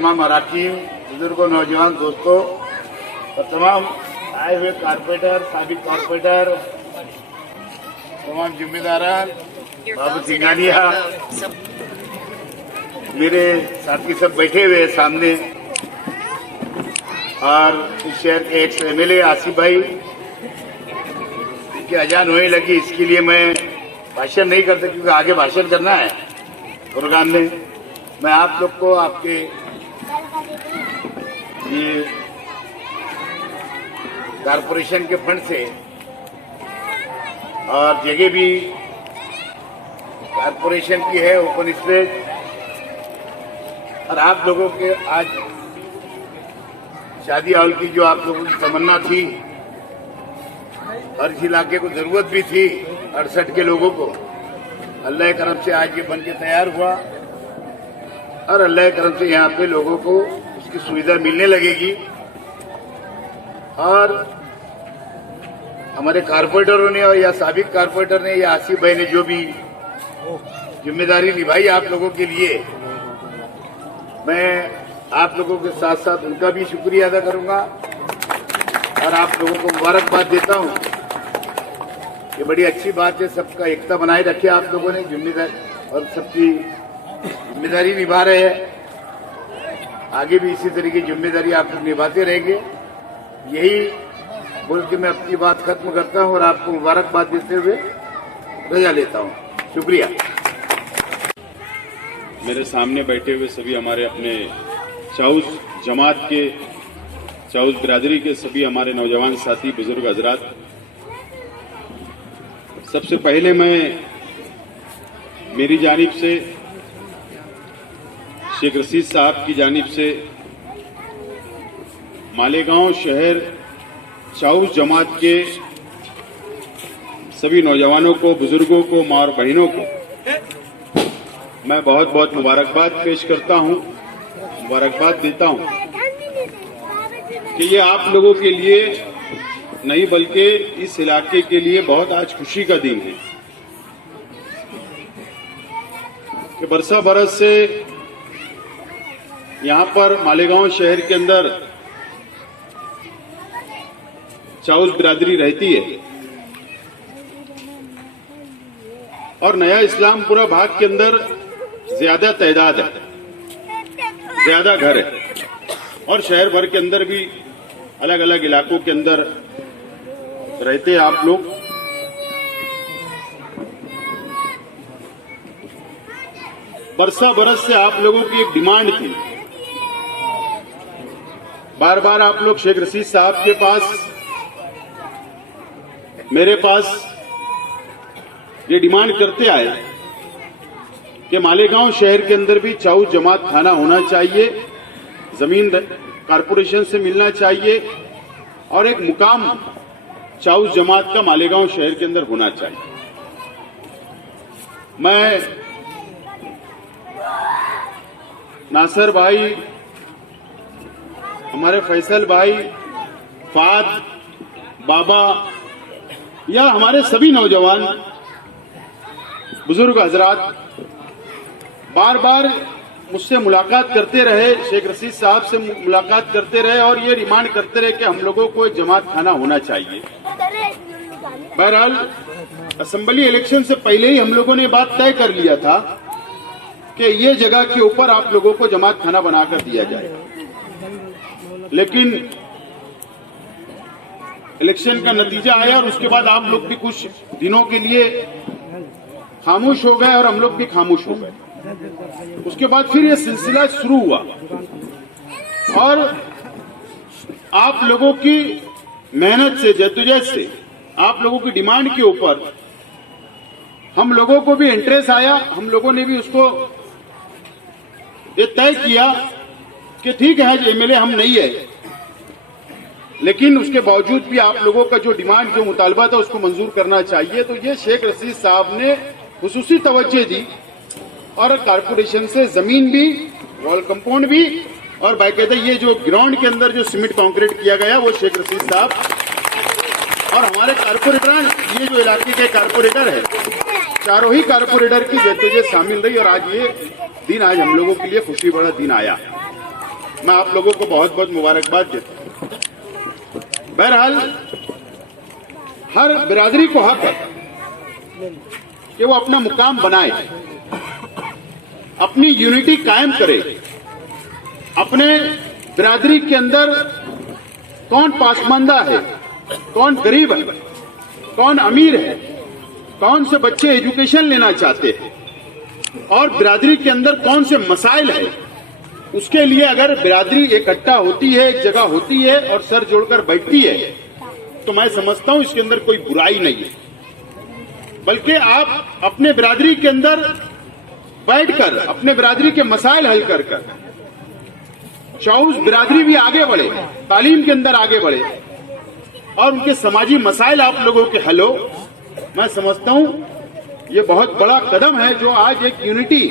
तमाम अराकीन, बुजुर्गों, नौजवान दोस्तों और तमाम आए हुए कारपोरेटर, साबिक कारपोरेटर, तमाम जिम्मेदारान, बाबू सिंघानिया, मेरे साथी सब बैठे हुए सामने, और इस शहर के एक्स एमएलए आसिफ भाई की अजान होने लगी, इसके लिए मैं भाषण नहीं करता क्योंकि आगे भाषण करना है प्रोग्राम में। मैं आप लोग को आपके ये कारपोरेशन के फंड से और जगह भी कारपोरेशन की है, ओपन स्पेस, और आप लोगों के आज शादी हॉल की जो आप लोगों की तमन्ना थी, हर इलाके को जरूरत भी थी 68 के लोगों को, अल्लाह करम से आज ये बन के तैयार हुआ और अल्लाह करम से यहाँ पे लोगों को उसकी सुविधा मिलने लगेगी। और हमारे कारपोरेटरों ने और या साबिक कारपोरेटर ने या आसिफ भाई ने जो भी जिम्मेदारी निभाई आप लोगों के लिए, मैं आप लोगों के साथ साथ उनका भी शुक्रिया अदा करूंगा और आप लोगों को मुबारकबाद देता हूं। ये बड़ी अच्छी बात है, सबका एकता बनाए रखे आप लोगों ने, जिम्मेदारी और सबकी जिम्मेदारी निभा रहे हैं। आगे भी इसी तरह की जिम्मेदारी आप लोग निभाते रहेंगे। यही बोल के मैं अपनी बात खत्म करता हूं और आपको मुबारकबाद देते हुए रजा लेता हूं। शुक्रिया। मेरे सामने बैठे हुए सभी हमारे अपने चाउस जमात के, चाउस बिरादरी के सभी हमारे नौजवान साथी, बुजुर्ग हजरात, सबसे पहले मैं मेरी जानिब से, शेख रशीद साहब की जानिब से मालेगांव शहर चाउस जमात के सभी नौजवानों को, बुजुर्गों को, माँ और बहनों को मैं बहुत बहुत मुबारकबाद पेश करता हूं, मुबारकबाद देता हूं कि ये आप लोगों के लिए नहीं बल्कि इस इलाके के लिए बहुत आज खुशी का दिन है कि बरसा बरस से यहां पर मालेगांव शहर के अंदर चाउस बिरादरी रहती है और नया इस्लामपुरा भाग के अंदर ज्यादा तादाद है, ज्यादा घर है और शहर भर के अंदर भी अलग अलग इलाकों के अंदर रहते आप लोग। बरसा बरस से आप लोगों की एक डिमांड थी, बार बार आप लोग शेख रशीद साहब के पास, मेरे पास ये डिमांड करते आए कि मालेगांव शहर के अंदर भी चाउस जमात खाना होना चाहिए, जमीन कारपोरेशन से मिलना चाहिए और एक मुकाम चाउस जमात का मालेगांव शहर के अंदर होना चाहिए। मैं नासर भाई, हमारे फैसल भाई, फाद, बाबा या हमारे सभी नौजवान बुजुर्ग हजरात बार बार मुझसे मुलाकात करते रहे, शेख रशीद साहब से मुलाकात करते रहे और ये डिमांड करते रहे कि हम लोगों को एक जमात खाना होना चाहिए। बहरहाल असेंबली इलेक्शन से पहले ही हम लोगों ने बात तय कर लिया था कि ये जगह के ऊपर आप लोगों को जमात खाना बनाकर दिया जाए, लेकिन इलेक्शन का नतीजा आया और उसके बाद आप लोग भी कुछ दिनों के लिए खामोश हो गए और हम लोग भी खामोश हो गए। उसके बाद फिर ये सिलसिला शुरू हुआ और आप लोगों की मेहनत से, जद्दोजहद से, आप लोगों की डिमांड के ऊपर हम लोगों को भी इंटरेस्ट आया। हम लोगों ने भी उसको ये तय किया कि ठीक है, एमएलए हम नहीं है, लेकिन उसके बावजूद भी आप लोगों का जो डिमांड, जो मुतालबा था उसको मंजूर करना चाहिए। तो ये शेख रशीद साहब ने खुसूसी तवज्जो दी और कारपोरेशन से जमीन भी, वॉल कंपाउंड भी और बाकायदा ये जो ग्राउंड के अंदर जो सीमेंट कंक्रीट किया गया वो शेख रशीद साहब और हमारे कारपोरेटर, ये जो इलाके के कारपोरेटर है, चारों ही कारपोरेटर की जद्दोजहद शामिल रही और आज ये दिन, आज हम लोगों के लिए खुशी बड़ा दिन आया। मैं आप लोगों को बहुत बहुत मुबारकबाद देता हूं। बहरहाल हर बिरादरी को हक है कि वो अपना मुकाम बनाए, अपनी यूनिटी कायम करे। अपने बिरादरी के अंदर कौन पासमानदा है, कौन गरीब है, कौन अमीर है, कौन से बच्चे एजुकेशन लेना चाहते हैं और बिरादरी के अंदर कौन से मसाइल है, उसके लिए अगर बिरादरी इकट्ठा होती है, एक जगह होती है और सर जोड़कर बैठती है, तो मैं समझता हूं इसके अंदर कोई बुराई नहीं है। बल्कि आप अपने बिरादरी के अंदर बैठकर अपने बिरादरी के मसाइल हल कर शाउस बिरादरी भी आगे बढ़े, तालीम के अंदर आगे बढ़े और उनके समाजी मसाइल आप लोगों के हल हो। मैं समझता हूं ये बहुत बड़ा कदम है जो आज एक यूनिटी,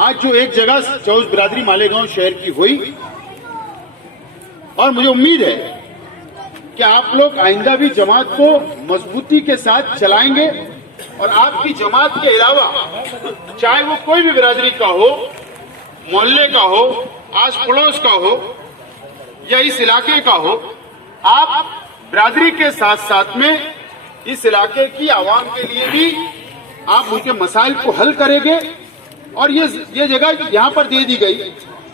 आज जो एक जगह चौस बिरादरी मालेगांव शहर की हुई। और मुझे उम्मीद है कि आप लोग आइंदा भी जमात को मजबूती के साथ चलाएंगे और आपकी जमात के अलावा चाहे वो कोई भी बिरादरी का हो, मोहल्ले का हो, आस पड़ोस का हो या इस इलाके का हो, आप बिरादरी के साथ साथ में इस इलाके की आवाम के लिए भी आप उनके मसाइल को हल करेंगे। और ये जगह यहाँ पर दे दी गई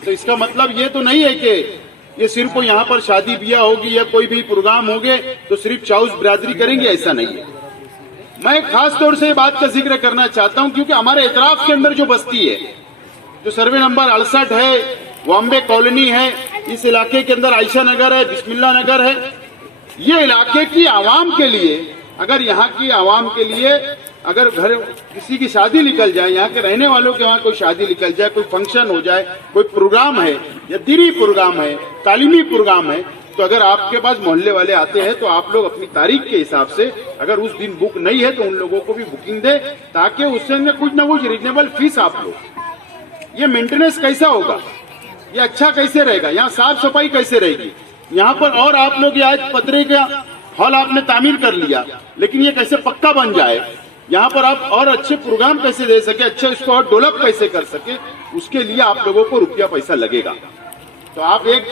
तो इसका मतलब ये तो नहीं है कि ये सिर्फ यहाँ पर शादी ब्याह होगी या कोई भी प्रोग्राम होंगे तो सिर्फ चाउस बिरादरी करेंगे, ऐसा नहीं है। मैं खास तौर से बात का जिक्र करना चाहता हूं क्योंकि हमारे इतराफ के अंदर जो बस्ती है, जो सर्वे नंबर 68 है, बॉम्बे कॉलोनी है, इस इलाके के अंदर आयशा नगर है, बिस्मिल्लाह नगर है, ये इलाके की आवाम के लिए, अगर यहाँ की आवाम के लिए अगर घर किसी की शादी निकल जाए, यहाँ के रहने वालों के वहाँ कोई शादी निकल जाए, कोई फंक्शन हो जाए, कोई प्रोग्राम है या दीनी प्रोग्राम है, तालीमी प्रोग्राम है, तो अगर आपके पास मोहल्ले वाले आते हैं तो आप लोग अपनी तारीख के हिसाब से अगर उस दिन बुक नहीं है तो उन लोगों को भी बुकिंग दे, ताकि उससे कुछ ना कुछ रीजनेबल फीस आप लोग। ये मेंटेनेंस कैसा होगा, ये अच्छा कैसे रहेगा, यहाँ साफ सफाई कैसे रहेगी यहाँ पर। और आप लोग आज पतरे का हॉल आपने तामीर कर लिया, लेकिन ये कैसे पक्का बन जाए, यहाँ पर आप और अच्छे प्रोग्राम कैसे दे सके, अच्छे इसको और डेवलप कैसे कर सके, उसके लिए आप लोगों को रुपया पैसा लगेगा। तो आप एक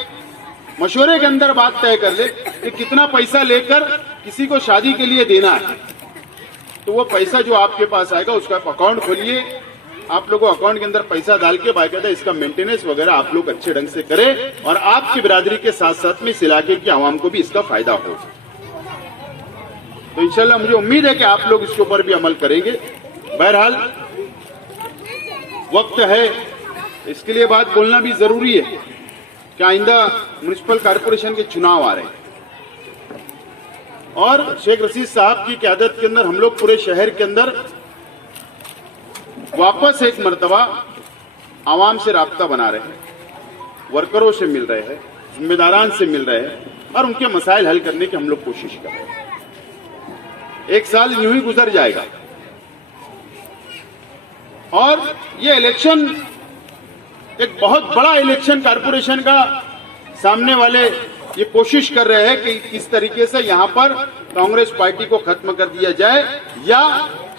मशवरे के अंदर बात तय कर ले कि कितना पैसा लेकर किसी को शादी के लिए देना है, तो वो पैसा जो आपके पास आएगा उसका अकाउंट खोलिए, आप लोगों को अकाउंट के अंदर पैसा डाल के बाकायदा इसका मेंटेनेंस वगैरह आप लोग अच्छे ढंग से करें और आपकी बिरादरी के साथ साथ में इस इलाके की आवाम को भी इसका फायदा हो। तो इंशाल्लाह मुझे उम्मीद है कि आप लोग इसके ऊपर भी अमल करेंगे। बहरहाल वक्त है, इसके लिए बात बोलना भी जरूरी है कि आइंदा म्युनिसिपल कॉर्पोरेशन के चुनाव आ रहे हैं और शेख रशीद साहब की क़यादत के अंदर हम लोग पूरे शहर के अंदर वापस एक मर्तबा आवाम से राब्ता बना रहे हैं, वर्करों से मिल रहे हैं, जिम्मेदारान से मिल रहे हैं और उनके मसाइल हल करने की हम लोग कोशिश कर रहे हैं। एक साल यूं ही गुजर जाएगा और ये इलेक्शन एक बहुत बड़ा इलेक्शन कॉर्पोरेशन का सामने वाले ये कोशिश कर रहे हैं कि किस तरीके से यहाँ पर कांग्रेस पार्टी को खत्म कर दिया जाए या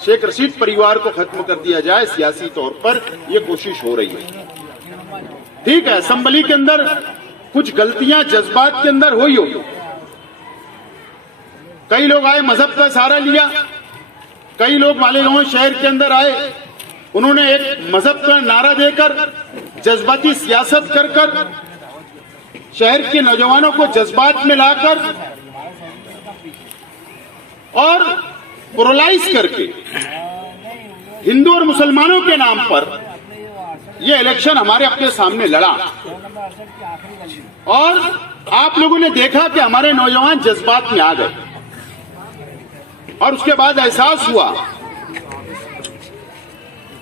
शेख रशीद परिवार को खत्म कर दिया जाए। सियासी तौर पर ये कोशिश हो रही है। ठीक है, असेंबली के अंदर कुछ गलतियां जज्बात के अंदर हुई होगी, कई लोग आए मजहब का सहारा लिया, कई लोग मालेगांव शहर के अंदर आए, उन्होंने एक मजहब का नारा देकर जज्बाती सियासत कर शहर के नौजवानों को जज्बात में लाकर और पोलराइज करके हिंदू और मुसलमानों के नाम पर यह इलेक्शन हमारे अपने सामने लड़ा और आप लोगों ने देखा कि हमारे नौजवान जज्बात में आ गए और उसके बाद एहसास हुआ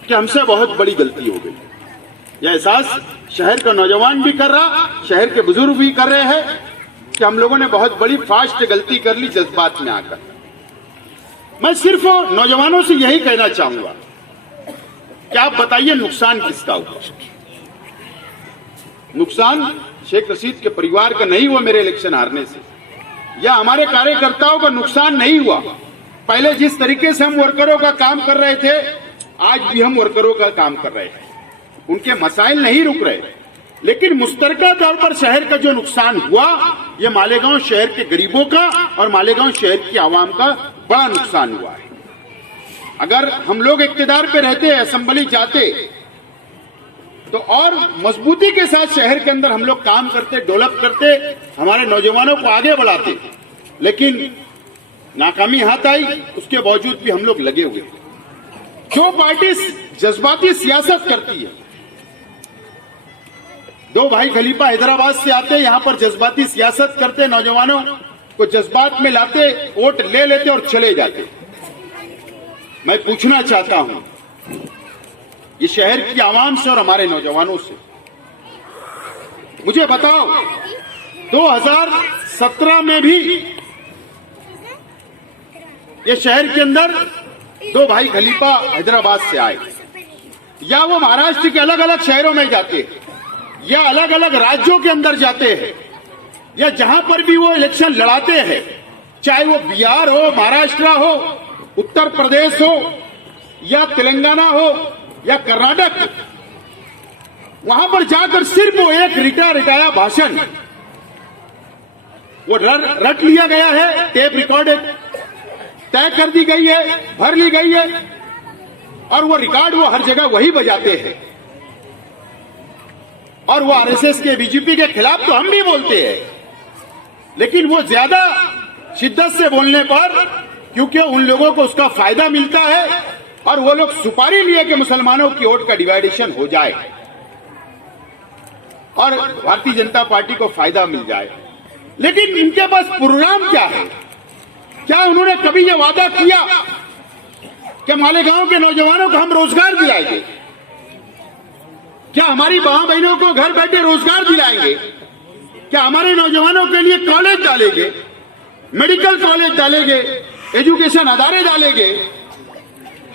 कि हमसे बहुत बड़ी गलती हो गई। यह एहसास शहर का नौजवान भी कर रहा, शहर के बुजुर्ग भी कर रहे हैं कि हम लोगों ने बहुत बड़ी फास्ट गलती कर ली जज्बात में आकर। मैं सिर्फ नौजवानों से यही कहना चाहूंगा कि आप बताइए नुकसान किसका हुआ। नुकसान शेख रशीद के परिवार का नहीं हुआ मेरे इलेक्शन हारने से, या हमारे कार्यकर्ताओं का नुकसान नहीं हुआ। पहले जिस तरीके से हम वर्करों का काम कर रहे थे, आज भी हम वर्करों का काम कर रहे हैं। उनके मसाइल नहीं रुक रहे, लेकिन मुश्तरका तौर पर शहर का जो नुकसान हुआ, ये मालेगांव शहर के गरीबों का और मालेगांव शहर की आवाम का बड़ा नुकसान हुआ है। अगर हम लोग इक्तिदार पे रहते, असेंबली जाते, तो और मजबूती के साथ शहर के अंदर हम लोग काम करते, डेवलप करते, हमारे नौजवानों को आगे बढ़ाते। लेकिन नाकामी हाथ आई, उसके बावजूद भी हम लोग लगे हुए। जो पार्टी जज्बाती सियासत करती है, दो भाई खलीफा हैदराबाद से आते, यहां पर जज्बाती सियासत करते, नौजवानों को जज्बात में लाते, वोट ले लेते और चले जाते। मैं पूछना चाहता हूं ये शहर की आवाम से और हमारे नौजवानों से, मुझे बताओ 2017 में भी ये शहर के अंदर दो भाई खलीफा हैदराबाद से आए, या वो महाराष्ट्र के अलग अलग शहरों में जाते हैं, या अलग अलग राज्यों के अंदर जाते हैं, या जहां पर भी वो इलेक्शन लड़ाते हैं, चाहे वो बिहार हो, महाराष्ट्र हो, उत्तर प्रदेश हो, या तेलंगाना हो, या कर्नाटक, वहां पर जाकर सिर्फ वो एक रिटाया भाषण वो रट लिया गया है, टेप रिकॉर्डेड तय कर दी गई है, भर ली गई है, और वो रिकॉर्ड वो हर जगह वही बजाते हैं। और वो आरएसएस के, बीजेपी के खिलाफ तो हम भी बोलते हैं, लेकिन वो ज्यादा शिद्दत से बोलने पर, क्योंकि उन लोगों को उसका फायदा मिलता है और वो लोग सुपारी लिए कि मुसलमानों की वोट का डिवाइडेशन हो जाए और भारतीय जनता पार्टी को फायदा मिल जाए। लेकिन इनके पास प्रोग्राम क्या है? क्या उन्होंने कभी ये वादा किया कि मालेगांव के नौजवानों को हम रोजगार दिलाएंगे? क्या हमारी मां बहनों को घर बैठे रोजगार दिलाएंगे? क्या हमारे नौजवानों के लिए कॉलेज डालेंगे, मेडिकल कॉलेज डालेंगे, एजुकेशन अदारे डालेंगे,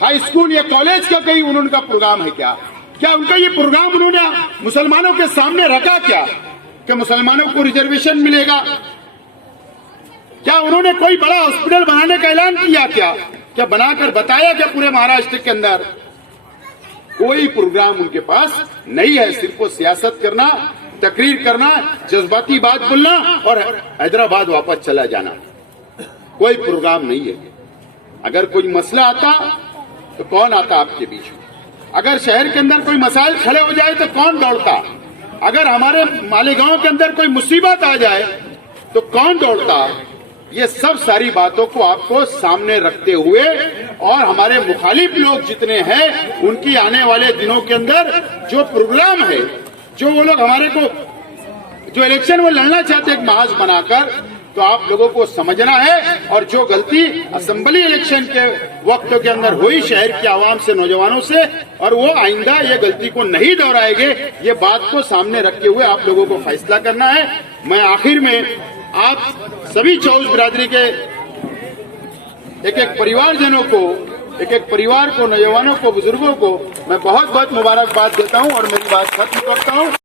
हाई स्कूल या कॉलेज का कहीं उनका प्रोग्राम है क्या? क्या उनका ये प्रोग्राम उन्होंने मुसलमानों के सामने रखा क्या कि मुसलमानों को रिजर्वेशन मिलेगा? क्या उन्होंने कोई बड़ा हॉस्पिटल बनाने का ऐलान किया क्या बनाकर बताया क्या पूरे महाराष्ट्र के अंदर? कोई प्रोग्राम उनके पास नहीं है। सिर्फ वो सियासत करना, तकरीर करना, जज्बाती बात बोलना और हैदराबाद वापस चला जाना, कोई प्रोग्राम नहीं है। अगर कोई मसला आता तो कौन आता आपके बीच में? अगर शहर के अंदर कोई मसाइल खड़े हो जाए तो कौन दौड़ता? अगर हमारे मालेगांव के अंदर कोई मुसीबत आ जाए तो कौन दौड़ता? ये सब सारी बातों को आपको सामने रखते हुए और हमारे मुखालिफ लोग जितने हैं उनकी आने वाले दिनों के अंदर जो प्रोग्राम है, जो वो लोग हमारे को जो इलेक्शन वो लड़ना चाहते हैं महाज बनाकर, तो आप लोगों को समझना है। और जो गलती असेंबली इलेक्शन के वक्त के अंदर हुई शहर की आवाम से, नौजवानों से, और वो आइंदा ये गलती को नहीं दोहराएंगे, ये बात को सामने रखते हुए आप लोगों को फैसला करना है। मैं आखिर में आप सभी चौस बिरादरी के एक एक परिवारजनों को, एक एक परिवार को, नौजवानों को, बुजुर्गों को मैं बहुत बहुत मुबारकबाद देता हूं और मेरी बात खत्म करता हूं।